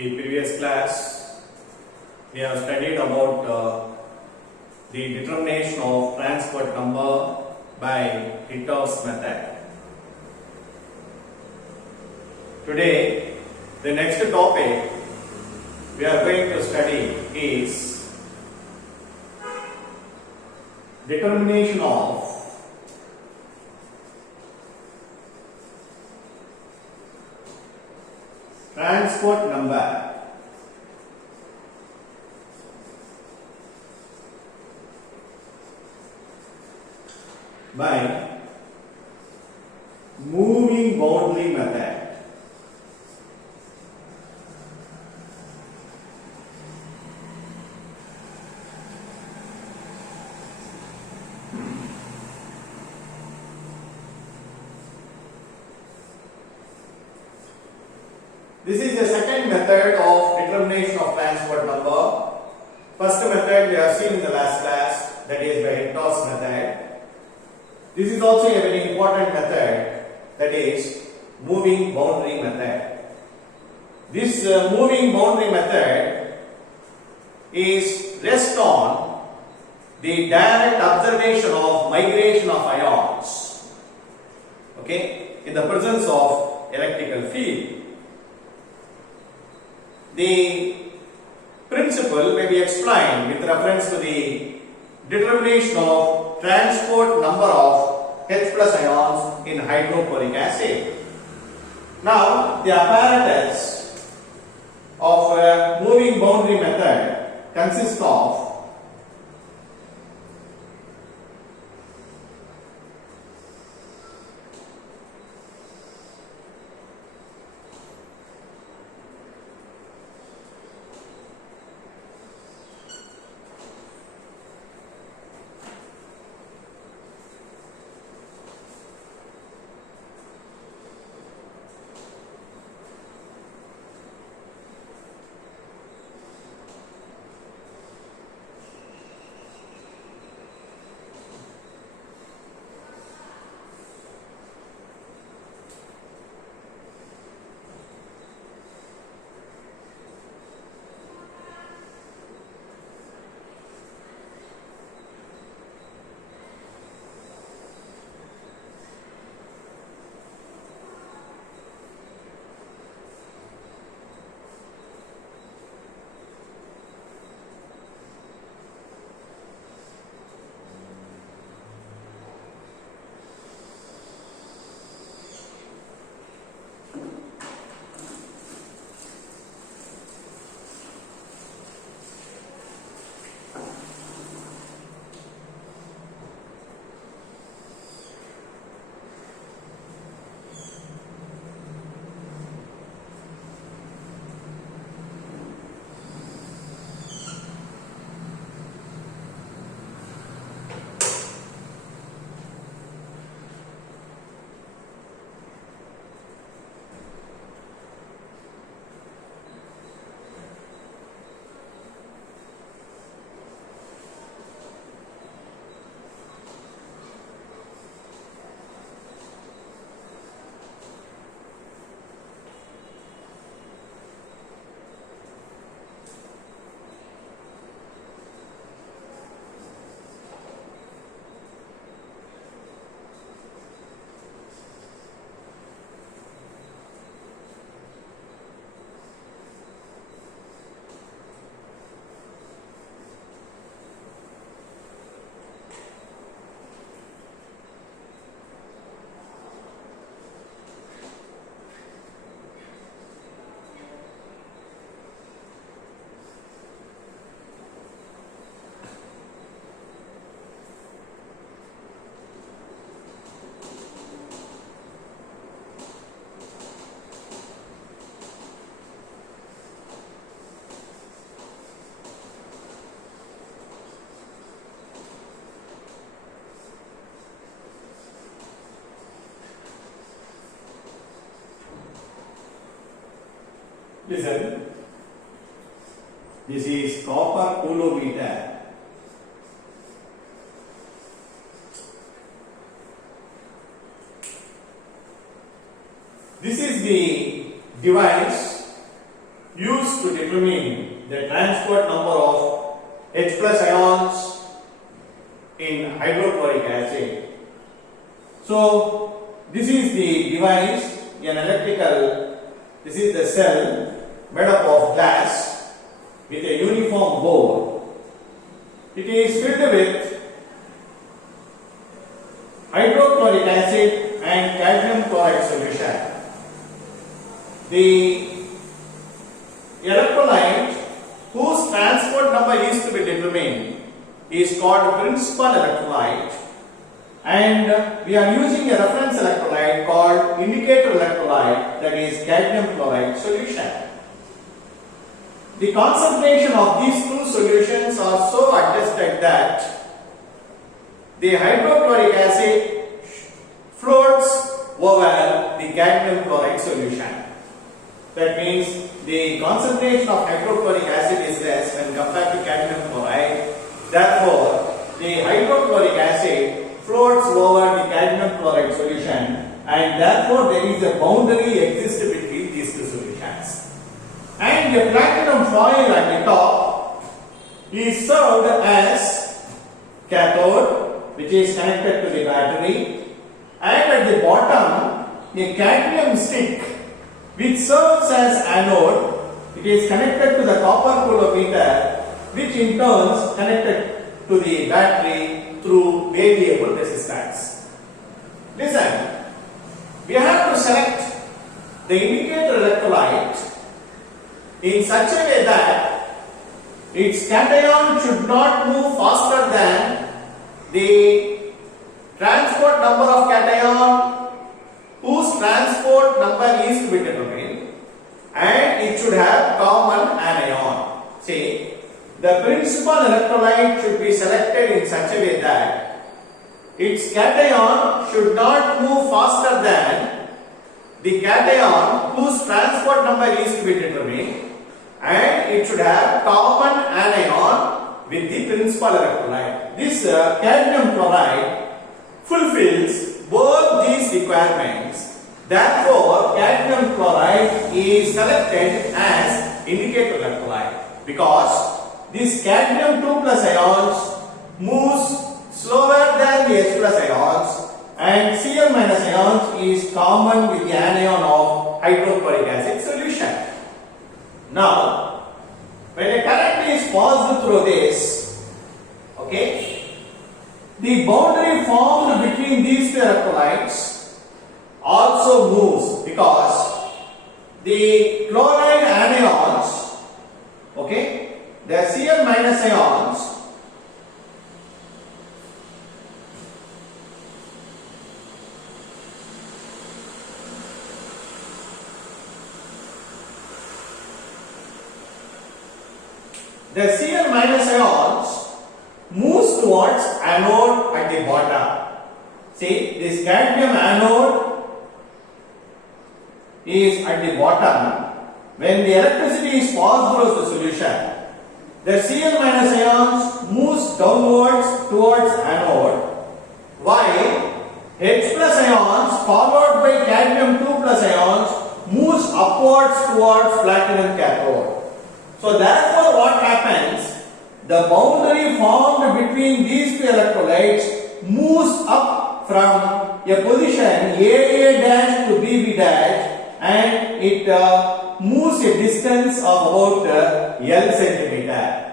the previous class, we have studied about the determination of transport number by Hittorf's method. Today, the next topic we are going to study is determination of transport number by moving boundary method. This is the second method of determination of transport number. First method we have seen in the last class, that is by Hittorf's method. This is also a very important method, that is moving boundary method. This moving boundary method is rest on the direct observation of migration of ions, okay, in the presence of electrical field. The principle may be explained with reference to the determination of transport number of H plus ions in hydrochloric acid. Now, the apparatus of a moving boundary method consists of listen, this is copper coulometer. This is the device used used to determine the transport number of H plus ions in hydrochloric acid. So this is the device, an electrical, this is the cell made up of glass with a uniform bore. It is filled with hydrochloric acid and calcium chloride solution. The electrolyte whose transport number is to be determined is called principal electrolyte, and we are using a reference electrolyte called indicator electrolyte, that is calcium chloride solution. The concentration of these two solutions are so adjusted that the hydrochloric acid floats over the cadmium chloride solution. That means the concentration of hydrochloric acid is less when compared to cadmium chloride. Therefore, the hydrochloric acid floats over the cadmium chloride solution, and therefore there is a boundary exists between these two solutions. And the platinum foil at the top is served as cathode, which is connected to the battery, and at the bottom a cadmium stick which serves as anode. It is connected to the copper coulometer, which in turn is connected to the battery through variable resistance. Listen, we have to select the indicator electrolyte in such a way that its cation should not move faster than the transport number of cation whose transport number is to be determined, and it should have common anion. See, the principal electrolyte should be selected in such a way that its cation should not move faster than the cation whose transport number is to be determined, and it should have common anion with the principal electrolyte. This cadmium chloride fulfills both these requirements. Therefore, cadmium chloride is selected as indicator electrolyte because this cadmium 2 plus ions moves slower than the H plus ions, and Cl minus ions is common with the anion of hydrochloric acid solution. Now, when a current is passed through this, okay, the boundary formed between these two electrolytes also moves because the chloride anions, okay, the Cl minus ions moves towards anode at the bottom. See, this cadmium anode is at the bottom. When the electricity is passed through the solution, the Cl minus ions moves downwards towards anode, while H plus ions followed by cadmium 2 plus ions moves upwards towards platinum cathode. So therefore what happens? The boundary formed between these two electrolytes moves up from a position AA dash to BB dash, and it moves a distance of about L centimeter.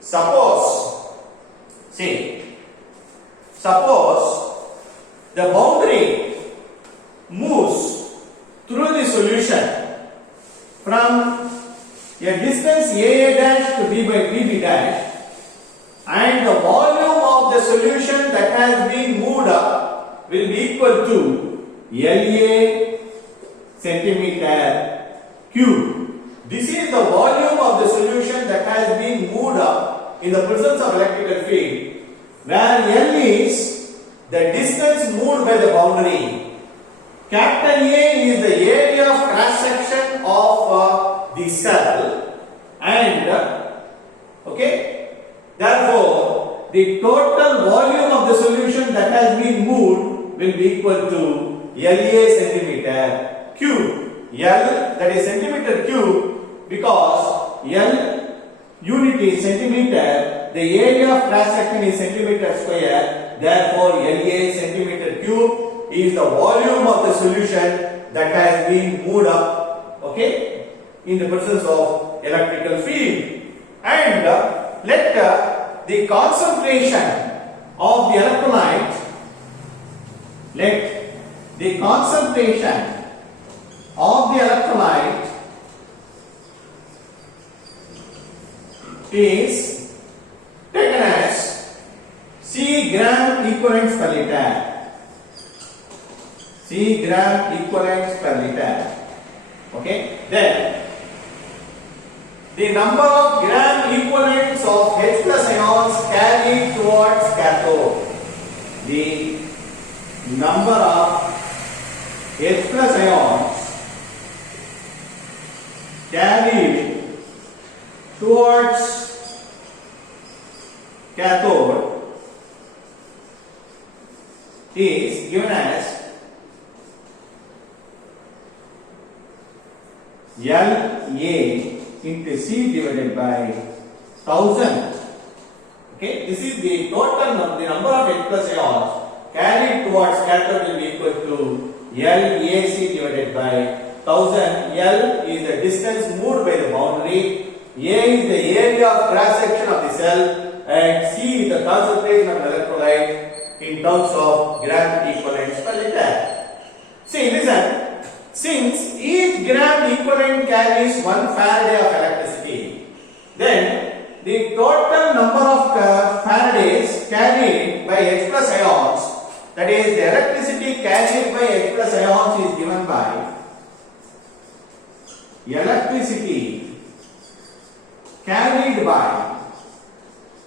Suppose the boundary moves through the solution from a distance AA dash to B by BB dash, and the volume of the solution that has been moved up will be equal to LA centimeter cube. This is the volume of the solution that has been moved up in the presence of electrical field, where L is the distance moved by the boundary. Capital A is the area of cross section of the cell, and therefore the total volume of the solution that has been moved will be equal to LA centimeter cube. L, that is centimeter cube, because L unit is centimeter, the area of cross section is centimeter square, therefore La centimeter cube is the volume of the solution that has been moved up, okay, in the presence of electrical field. And let the concentration of the electrolyte, let the concentration of the electrolyte is taken as C gram equivalents per liter. C gram equivalents per liter. Okay. Then the number of gram equivalents of H plus ions carried towards cathode. The number of H plus ions carried towards cathode is given as La into C divided by 1000. Okay, this is the total number, the number of H plus ions carried towards cathode will be equal to LAC divided by 1000. L is the distance moved by the boundary, A is the area of cross section of the cell, and C is the concentration of electrolyte in terms of gram equivalents per liter. See, listen. Since each gram equivalent carries 1 Faraday of electricity, then the total number of Faradays carried by H plus ions, that is the electricity carried by H plus ions, is given by electricity carried by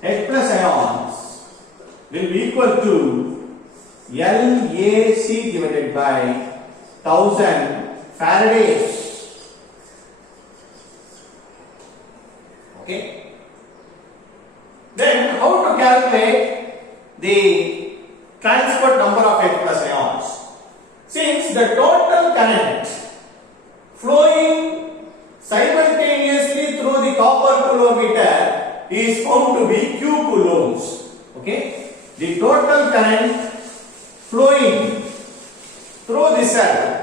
H plus ions will be equal to LAC divided by 1000 Faradays. Okay. Then how to calculate the transport number of H plus ions? Since the total current flowing simultaneously through the copper coulometer is found to be Q coulombs. Okay. The total current flowing through the cell,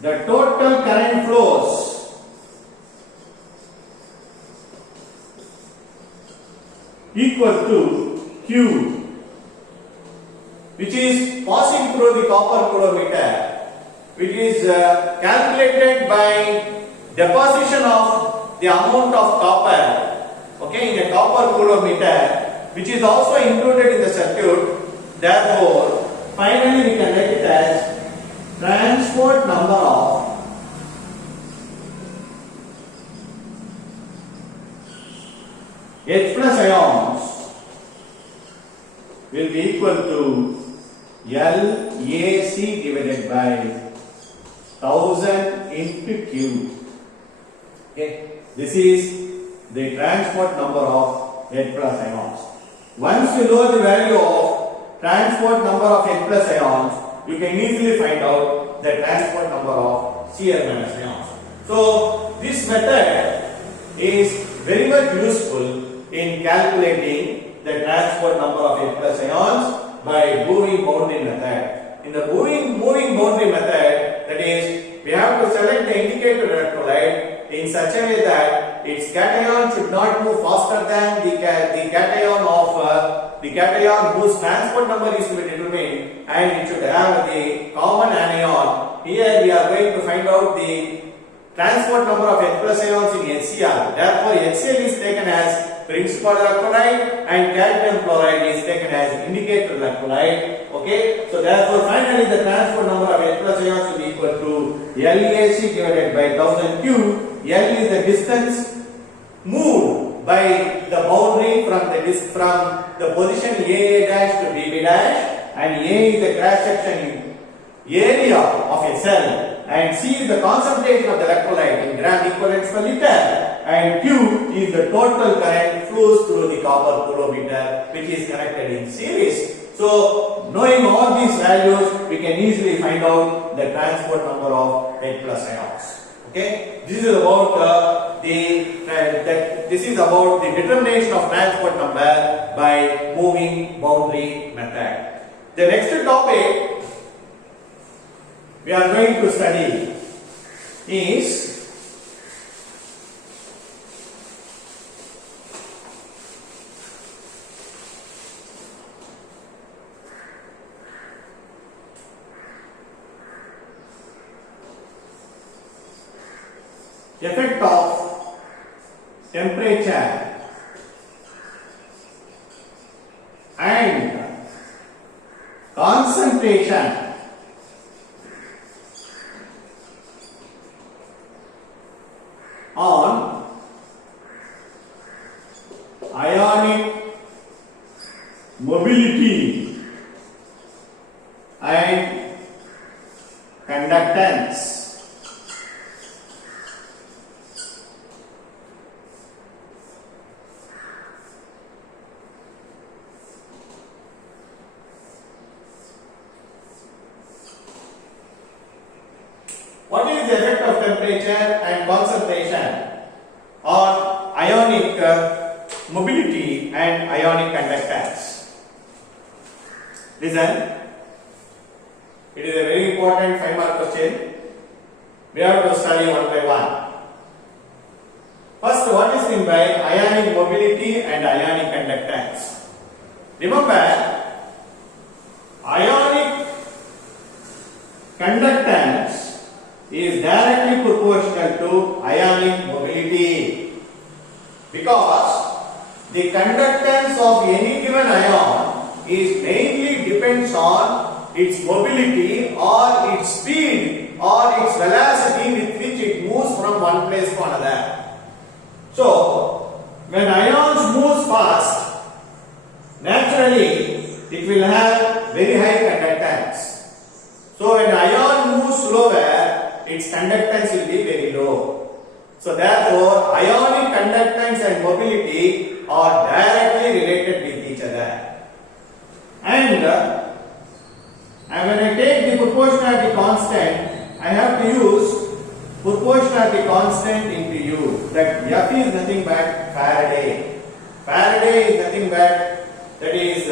the total current flows equal to Q, which is passing through the copper coulometer, which is calculated by deposition of the amount of copper, okay, in a copper coulometer, which is also included in the circuit. Therefore, finally we can write it as transport number of H plus ions will be equal to LAC divided by 1000 into Q. Okay, this is the transport number of H plus ions. Once you know the value of transport number of H plus ions, you can easily find out the transport number of Cl minus ions. So this method is very much useful in calculating the transport number of H plus ions by moving boundary method. In the moving boundary method, that is, we have to select the indicator electrolyte in such a way that its cation should not move faster than the cation of the cation whose transport number is to be determined, and it should have the common anion. Here we are going to find out the transport number of H plus ions in HCl. Therefore, HCl is taken as principal electrolyte and calcium chloride is taken as indicator electrolyte. Okay, so therefore finally the transport number of H plus ions will be equal to LAC divided by 1000 Q. L is the distance moved by the boundary from the position AA dash to BB dash, and A is the cross section area of a cell, and C is the concentration of the electrolyte in gram equivalents per liter, and Q is the total current flows through the copper coulometer, which is connected in series. So knowing all these values, we can easily find out the transport number of H plus ions. Okay, this is about this is about the determination of transport number by moving boundary method. The next topic we are going to study is effect of temperature and concentration on ionic mobility and conductance. What is the effect of temperature and concentration on ionic mobility and ionic conductance? Listen, it is a very important 5-mark question. We have to study one by one. First, what is meant by ionic mobility and ionic conductance? Remember, ionic conductance is directly proportional to ionic mobility, because the conductance of any given ion is mainly depends on its mobility or its speed or its velocity with which it moves from one place to another. So, when ions move fast, naturally it will have very high conductance. So, when ion moves slower, its conductance will be very low. So therefore, ionic conductance and mobility are directly related with each other. And when I take the proportionality constant, I have to use proportionality constant into U. That F is nothing but Faraday. Faraday is nothing but, that is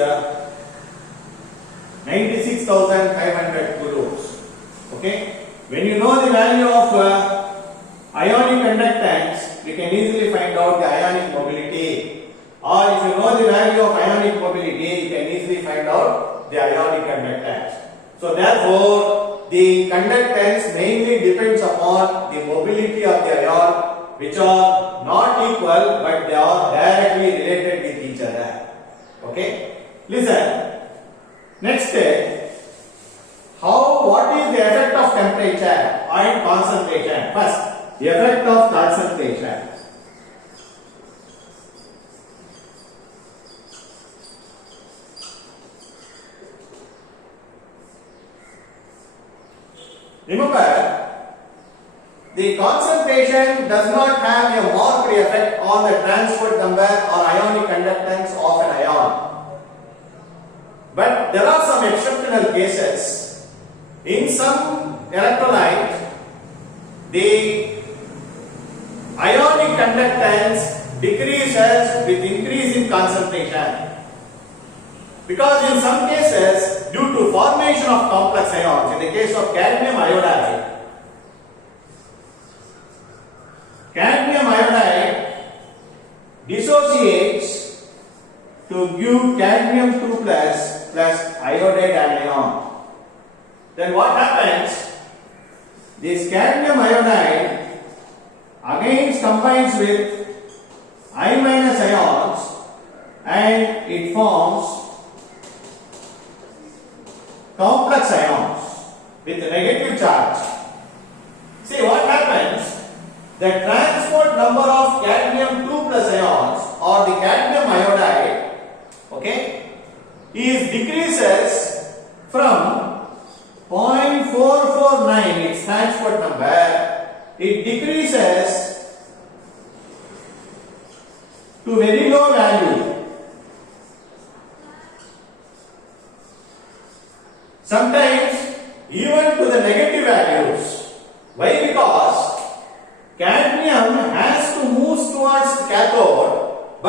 96,500 coulombs. Okay. When you know the value of ionic conductance, we can easily find out the ionic mobility. Or if you know the value of ionic mobility, you can easily find out the ionic conductance. So therefore, the conductance mainly depends upon the mobility of the ion, which are not equal but they are directly related with each other. Okay? Listen. Next step. What is the effect of temperature and concentration? First, the effect of concentration. Remember, the concentration does not have a marked effect on the transport number or ionic conductance of an ion. But there are some exceptional cases. In some electrolyte, the ionic conductance decreases with increase in concentration. Because in some cases, due to formation of complex ions, in the case of cadmium iodide, dissociates to give cadmium 2 plus iodide anion. Then what happens? This cadmium iodide again combines with I- ions and it forms complex ions with negative charge. See what happens? The transport number of cadmium 2 plus ions or the cadmium iodide, okay, is decreases from 0.449, its transport number, it decreases to very low value. Sometimes even to the negative values. Why? Because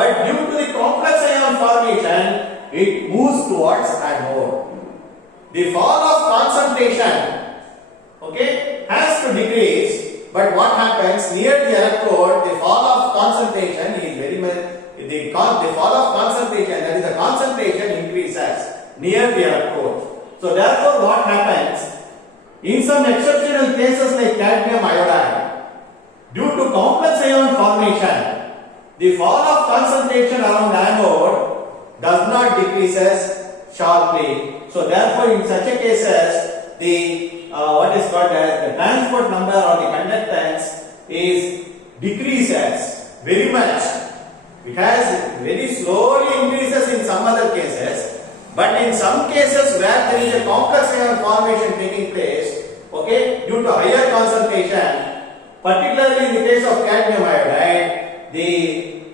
but due to the complex ion formation, it moves towards anode. The fall of concentration, okay, has to decrease, but what happens near the electrode, the fall of concentration is very much, the fall of concentration, that is the concentration increases near the electrode. So therefore what happens, in some exceptional cases like cadmium iodide, due to complex ion formation, the fall of concentration around the anode does not decreases sharply. So therefore in such a cases, the what is called as the transport number or the conductance is decreases very much. It has very slowly increases in some other cases, but in some cases where there is a complex ion formation taking place, okay, due to higher concentration, particularly in the case of cadmium iodide, the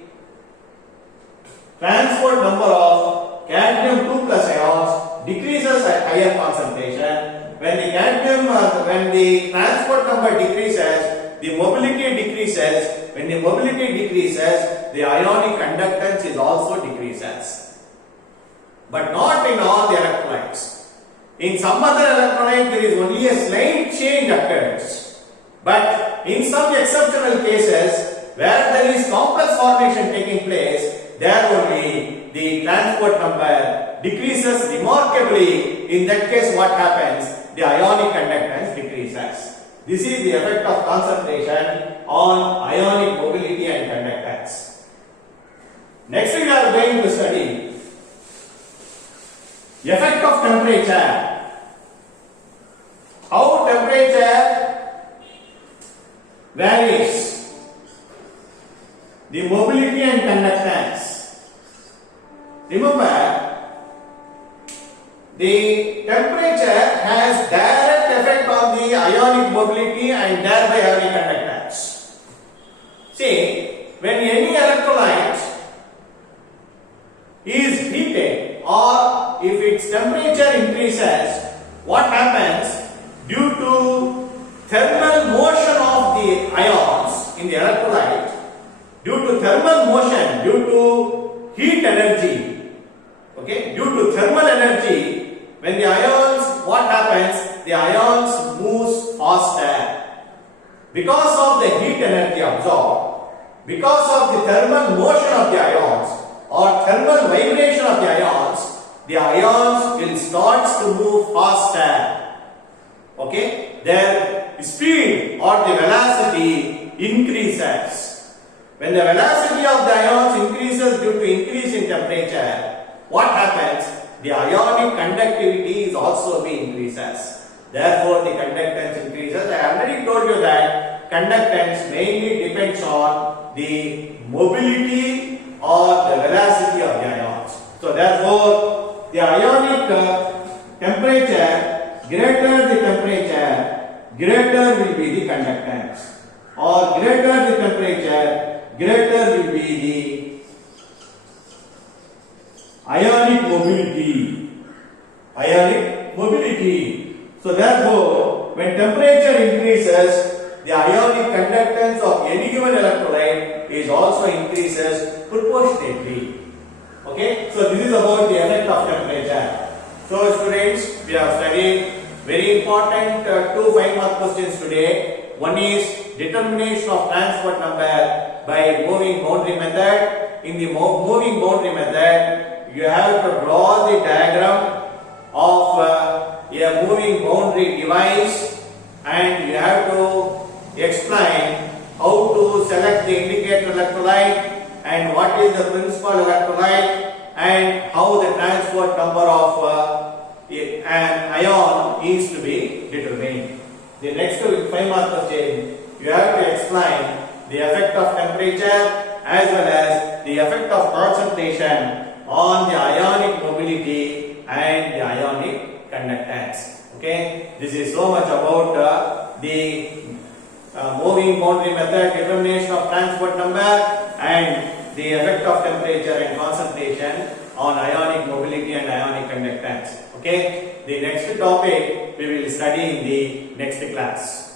transport number of cadmium 2 plus ions decreases at higher concentration. When the cadmium, when the transport number decreases, the mobility decreases. When the mobility decreases, the ionic conductance is also decreases. But not in all the electrolytes. In some other electrolyte, there is only a slight change occurs. But in some exceptional cases, where there is complex formation taking place, there only the transport number decreases remarkably. In that case, what happens? The ionic conductance decreases. This is the effect of concentration on ionic mobility and conductance. Next, we are going to study effect of temperature. How temperature varies the mobility and conductance. Remember, the temperature has direct effect on the ionic mobility and thereby ionic conductance. See, when any electrolyte is heated or if its temperature increases, what happens? Due to thermal motion of the ions in the electrolyte, due to thermal motion, due to heat energy, okay, due to thermal energy, when the ions, what happens? The ions moves faster. Because of the heat energy absorbed, because of the thermal motion of the ions or thermal vibration of the ions will start to move faster. Okay, their speed or the velocity increases. When the velocity of the ions increases due to increase in temperature, what happens? The ionic conductivity is also being increases. Therefore, the conductance increases. I already told you that conductance mainly depends on the mobility or the velocity of the ions. So, therefore, the ionic temperature, greater the temperature, greater will be the conductance. Or greater the temperature, greater will be the ionic mobility. Ionic mobility. So therefore, when temperature increases, the ionic conductance of any given electrolyte is also increases proportionately. Okay, so this is about the effect of temperature. So students, we have studied very important 2 5-mark questions today. One is determination of transport number by moving boundary method. In the moving boundary method, you have to draw the diagram of a moving boundary device and you have to explain how to select the indicator electrolyte and what is the principal electrolyte and how the transport number of an ion is to be determined. The next 5-mark question, you have to explain the effect of temperature as well as the effect of concentration on the ionic mobility and the ionic conductance. Okay, this is so much about the moving boundary method, determination of transport number and the effect of temperature and concentration on ionic mobility and ionic conductance. Okay, the next topic we will study in the next class.